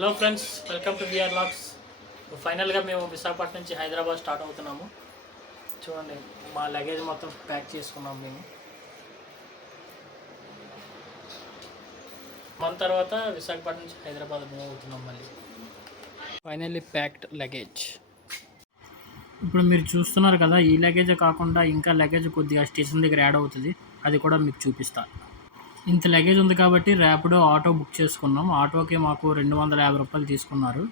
Hello friends, welcome to VR vlogs. ఫైనల్గా మేము విశాఖపట్నం నుంచి హైదరాబాద్ స్టార్ట్ అవుతున్నాము. చూడండి, మా లగేజ్ మొత్తం ప్యాక్ చేసుకున్నాం మేము. మన తర్వాత విశాఖపట్నం నుంచి హైదరాబాద్ మూవ్ అవుతున్నాం మళ్ళీ. Finally packed luggage. ఇప్పుడు మీరు చూస్తున్నారు కదా, ఈ లగేజ్ కాకుండా ఇంకా లగేజ్ కొద్దిగా స్టేషన్ దగ్గర యాడ్ అవుతుంది. అది కూడా మీకు చూపిస్తాను. ఇంత లగేజ్ ఉంది కాబట్టి ర్యాపిడో ఆటో బుక్ చేసుకున్నాం. ఆటోకి మాకు 250 రూపాయలు తీసుకున్నారు.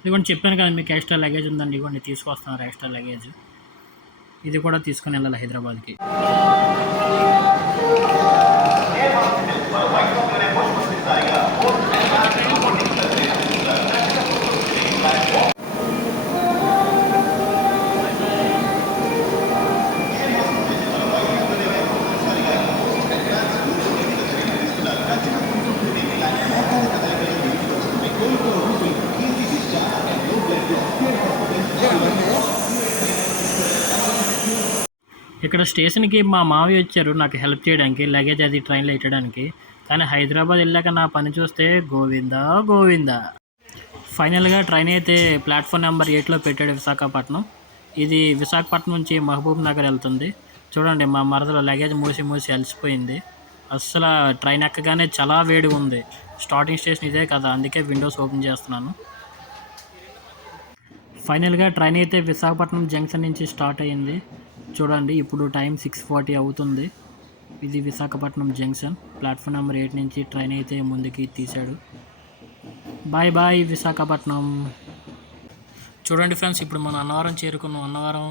ఇదిగోండి, చెప్పాను కదా మీకు ఎక్స్ట్రా లగేజ్ ఉందండి. ఇవ్వండి, తీసుకొస్తున్నారు ఎక్స్ట్రా లగేజ్. ఇది కూడా తీసుకుని వెళ్ళాలి హైదరాబాద్కి. ఇక్కడ స్టేషన్కి మా మావి వచ్చారు నాకు హెల్ప్ చేయడానికి, లగేజ్ అది ట్రైన్లో ఎట్టడానికి. కానీ హైదరాబాద్ వెళ్ళాక నా పని చూస్తే గోవిందా గోవిందా. ఫైనల్గా ట్రైన్ అయితే ప్లాట్ఫామ్ నెంబర్ 8లో పెట్టాడు విశాఖపట్నం. ఇది విశాఖపట్నం నుంచి మహబూబ్ నగర్ వెళ్తుంది. చూడండి, మా మరదలో లగేజ్ మూసి మూసి అలసిపోయింది. అస్సలు ట్రైన్ ఎక్కగానే చాలా వేడిగా ఉంది. స్టార్టింగ్ స్టేషన్ ఇదే కదా, అందుకే విండోస్ ఓపెన్ చేస్తున్నాను. ఫైనల్గా ట్రైన్ అయితే విశాఖపట్నం జంక్షన్ నుంచి స్టార్ట్ అయ్యింది. చూడండి, ఇప్పుడు టైం 6:40 అవుతుంది. ఇది విశాఖపట్నం జంక్షన్. ప్లాట్ఫామ్ నెంబర్ 8 నుంచి ట్రైన్ అయితే ముందుకి తీశాడు. Bye bye Visakhapatnam. చూడండి ఫ్రెండ్స్, ఇప్పుడు మనం అన్నవరం చేరుకున్నాం. అన్నవరం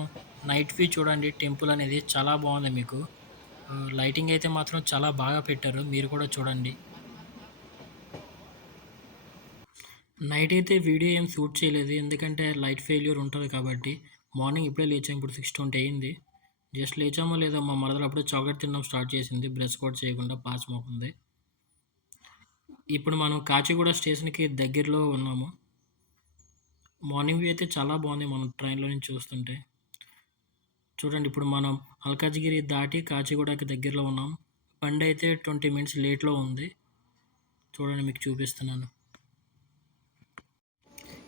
నైట్ వ్యూ చూడండి. టెంపుల్ అనేది చాలా బాగుంది. మీకు లైటింగ్ అయితే మాత్రం చాలా బాగా పెట్టారు. మీరు కూడా చూడండి. నైట్ అయితే వీడియో ఏం షూట్ చేయలేదు, ఎందుకంటే లైట్ ఫెయిల్యూర్ ఉంటుంది కాబట్టి. మార్నింగ్ ఇప్పుడే లేచాం, ఇప్పుడు 6:20 అయింది. జస్ట్ లేచామో లేదో మా మరదలు అప్పుడే చాక్లెట్ తినడం స్టార్ట్ చేసింది, బ్రష్ కూడా చేయకుండా పాస్ మోకుంది. ఇప్పుడు మనం కాచిగూడ స్టేషన్కి దగ్గరలో ఉన్నాము. మార్నింగ్ వ్యూ అయితే చాలా బాగుంది మనం ట్రైన్లో నుంచి చూస్తుంటే. చూడండి, ఇప్పుడు మనం మల్కాజ్గిరి దాటి కాచిగూడకి దగ్గరలో ఉన్నాం. బండి అయితే 20 మినిట్స్ లేట్లో ఉంది. చూడండి, మీకు చూపిస్తున్నాను.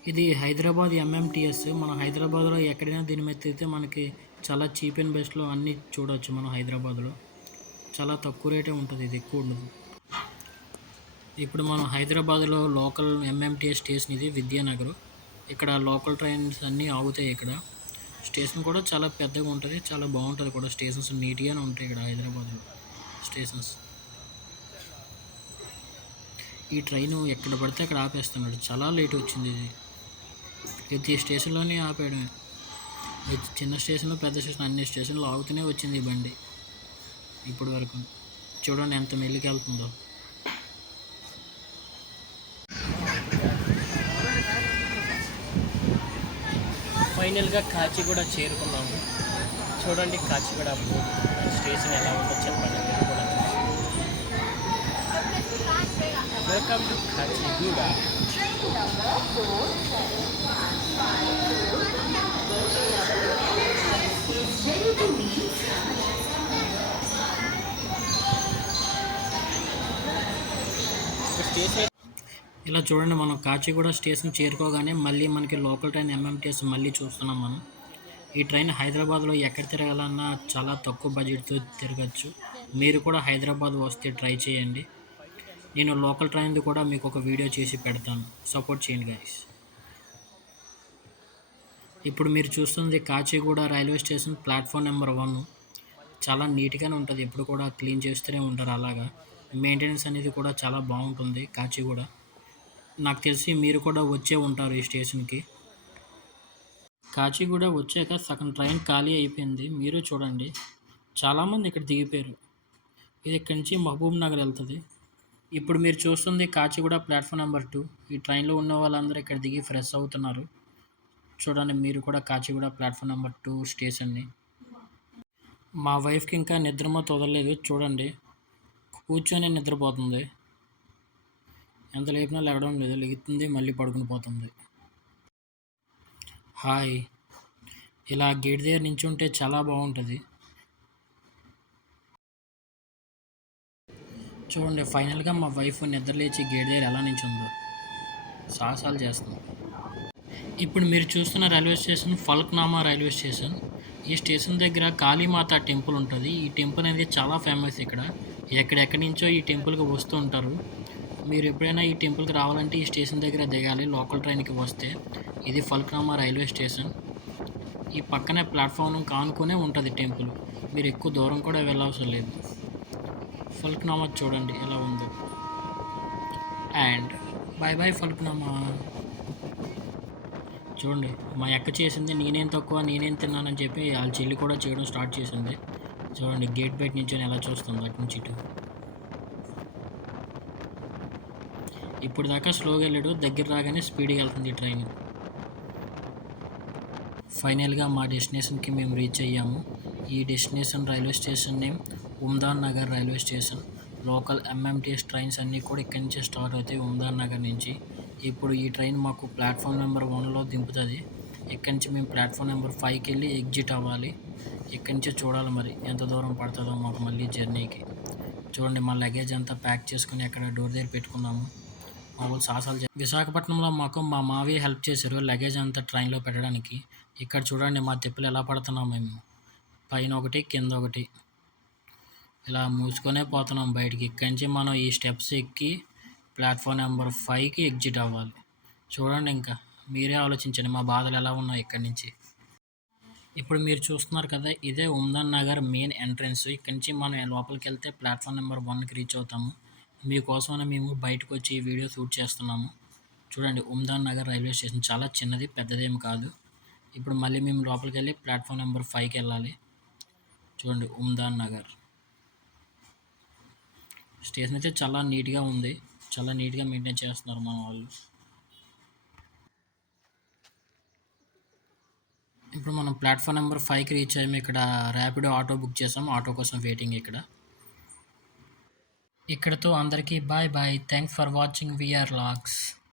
ఇది హైదరాబాద్ ఎంఎంటీఎస్. మన హైదరాబాద్లో ఎక్కడైనా దీని మీద అయితే మనకి చాలా చీప్ అండ్ బెస్ట్లో అన్నీ చూడవచ్చు. మనం హైదరాబాద్లో చాలా తక్కువ రేటే ఉంటుంది, ఇది ఎక్కువ ఉండదు. ఇప్పుడు మనం హైదరాబాద్లో లోకల్ ఎంఎంటీఎస్ స్టేషన్ ఇది విద్యానగర్. ఇక్కడ లోకల్ ట్రైన్స్ అన్నీ ఆగుతాయి. ఇక్కడ స్టేషన్ కూడా చాలా పెద్దగా ఉంటుంది, చాలా బాగుంటుంది కూడా. స్టేషన్స్ నీట్గానే ఉంటాయి ఇక్కడ హైదరాబాద్లో స్టేషన్స్. ఈ ట్రైన్ ఎక్కడ పడితే అక్కడ ఆపేస్తున్నాడు, చాలా లేట్ వచ్చింది. ఇది ప్రతి స్టేషన్లోనే ఆపాడు. చిన్న స్టేషన్లో పెద్ద స్టేషన్ అన్ని స్టేషన్లో ఆగుతూనే వచ్చింది ఈ బండి ఇప్పటి వరకు. చూడండి ఎంత మెల్లికి వెళ్తుందో. ఫైనల్గా కాచిగూడ చేరుకున్నాము. చూడండి, కాచిగూడ స్టేషన్ ఎలా ఉందో చెప్పండి మీరు కూడా. Welcome to Kacheguda. ఇలా చూడండి, మనం కాచిగూడ స్టేషన్ చేరుకోగానే మళ్ళీ మనకి లోకల్ ట్రైన్ ఎంఎంటీఎస్ మళ్ళీ చూస్తున్నాం మనం. ఈ ట్రైన్ హైదరాబాద్లో ఎక్కడ తిరగాలన్నా చాలా తక్కువ బడ్జెట్తో తిరగచ్చు. మీరు కూడా హైదరాబాద్ వస్తే ట్రై చేయండి. నేను లోకల్ ట్రైన్ది కూడా మీకు ఒక వీడియో చేసి పెడతాను, సపోర్ట్ చేయండి గైస్. ఇప్పుడు మీరు చూస్తుంది Kacheguda railway station platform number 1. చాలా నీట్గానే ఉంటుంది, ఎప్పుడు కూడా క్లీన్ చేస్తూనే ఉంటారు. అలాగా మెయింటెనెన్స్ అనేది కూడా చాలా బాగుంటుంది కాచిగూడ. నాకు తెలిసి మీరు కూడా వచ్చే ఉంటారు ఈ స్టేషన్కి. కాచిగూడ వచ్చాక సగం ట్రైన్ ఖాళీ అయిపోయింది. మీరు చూడండి, చాలామంది ఇక్కడ దిగిపోయారు. ఇది ఇక్కడి నుంచి మహబూబ్ నగర్ వెళ్తుంది. ఇప్పుడు మీరు చూస్తుంది కాచిగూడ ప్లాట్ఫామ్ నెంబర్ 2. ఈ ట్రైన్లో ఉన్న వాళ్ళందరూ ఇక్కడ దిగి ఫ్రెష్ అవుతున్నారు. చూడండి, మీరు కూడా కాచిగూడ ప్లాట్ఫామ్ నెంబర్ 2 స్టేషన్ని. మా వైఫ్కి ఇంకా నిద్రమో వదలలేదు. చూడండి, కూర్చొని నిద్రపోతుంది. ఎంత లేపినా లేవడం లేదు, లెగుతుంది మళ్ళీ పడుకుని పోతుంది. హాయ్, ఇలా గేట్ దగ్గర నించుంటే చాలా బాగుంటుంది. చూడండి, ఫైనల్గా మా వైఫ్ నిద్ర లేచి గేట్ దగ్గర ఎలా నించుందో. సాహసాలు చేస్తుంది. ఇప్పుడు మీరు చూస్తున్న railway station Falaknuma railway station. ఈ స్టేషన్ దగ్గర కాళీమాత టెంపుల్ ఉంటది. ఈ టెంపుల్ అనేది చాలా ఫేమస్ ఇక్కడ. ఎక్కడెక్కడి నుంచో ఈ టెంపుల్‌కి వస్తూ ఉంటారు. మీరు ఎప్పుడైనా ఈ టెంపుల్‌కి రావాలంటే ఈ స్టేషన్ దగ్గర దిగాలి లోకల్ ట్రైన్‌కి వస్తే. ఇది ఫలక్నామా రైల్వే స్టేషన్. ఈ పక్కనే ప్లాట్‌ఫార్మ్ కానుకునే ఉంటది టెంపుల్. మీరు ఎక్కువ దూరం కూడా వెళ్ళవసరం లేదు. ఫలక్నామా చూడండి ఎలా ఉందో. And by by Falaknuma. చూడండి మా అక్క చేసింది నేనేం తక్కువ నేనేం తిన్నానని చెప్పి ఆళ్ళ చెల్లి కూడా చేయడం స్టార్ట్ చేసింది. చూడండి గేట్ బయట నించొని ఎలా చూస్తుందో అటు నుంచి ఇటు. ఇప్పుడు దాకా స్లోగా వెళ్ళాడు దగ్గర రాగానే స్పీడ్‌గా వెళ్తుంది ఈ ట్రైన్. ఫైనల్‌గా మా డెస్టినేషన్‌కి మేము రీచ్ అయ్యాము. ఈ destination railway station name Umdan Nagar railway station. Local MMTS trains అన్నీ కూడా ఇక్కడి నుంచే స్టార్ట్ అవుతాయి ఉమ్దాన్ నగర్ నుంచి. ఇప్పుడు ఈ ట్రైన్ మాకు ప్లాట్‌ఫామ్ నెంబర్ 1లో దింపుతది. ఇక్కడి నుంచి మేము ప్లాట్‌ఫామ్ నెంబర్ 5కెళ్ళి ఎగ్జిట్ అవ్వాలి. ఇక్కడి నుంచే చూడాలి మరి ఎంత దూరం పడతదో మాకు మళ్ళీ జర్నీకి. చూడండి మా లగేజ్ అంతా ప్యాక్ చేసుకొని అక్కడ డోర్ దగ్గర పెట్టుకున్నాము. మా వోళ్ళు సాహసాలు విశాఖపట్నంలో మాకు మా మావయ్య హెల్ప్ చేశారు లగేజ్ అంతా ట్రైన్‌లో పెట్టడానికి. ఇక్కడ చూడండి మా తిప్పలు ఎలా పడుతున్నాం మేము. పైన ఒకటి, కింద ఒకటి. ఇలా మూసుకొనే పోతున్నాం బయటికి. ఇక్కడి నుంచి మనం ఈ స్టెప్స్ ఎక్కి ప్లాట్‌ఫామ్ నెంబర్ 5కి ఎగ్జిట్ అవ్వాలి. చూడండి ఇంకా. మీరే ఆలోచించండి మా బాధలు ఎలా ఉన్నాయి ఇక్కడి నుంచి. ఇప్పుడు మీరు చూస్తున్నారు కదా! ఇదే ఉమ్దాన్ నగర్ మెయిన్ ఎంట్రన్స్. ఇక్కడి నుంచి మనం లోపలికెళ్తే ప్లాట్‌ఫామ్ నెంబర్ 1కి రీచ్ అవుతాము. మీకోసమని మేము బయటకొచ్చి ఈ వీడియో షూట్ చేస్తున్నాము. చూడండి ఉమ్దాన్ నగర్ రైల్వే స్టేషన్ చాలా చిన్నది, పెద్దదేమి కాదు. ఇప్పుడు మళ్ళీ మేము లోపలికెళ్ళి ప్లాట్‌ఫామ్ నెంబర్ 5కెళ్ళాలి. చూడండి ఉమ్దాన్ నగర్. స్టేషన్ అయితే చాలా నీట్‌గా ఉంది. చాలా నీట్‌గా మెయింటైన్ చేస్తున్నారు మన వాళ్ళు. ఇప్పుడు మనం ప్లాట్‌ఫామ్ నెంబర్ 5కి రీచ్ అయ్యాము. ఇక్కడ ర్యాపిడో ఆటో బుక్ చేసాము. ఆటో కోసం వెయిటింగ్ ఇక్కడ. ఇక్కడితో అందరికీ bye bye. Thanks for watching VR vlogs.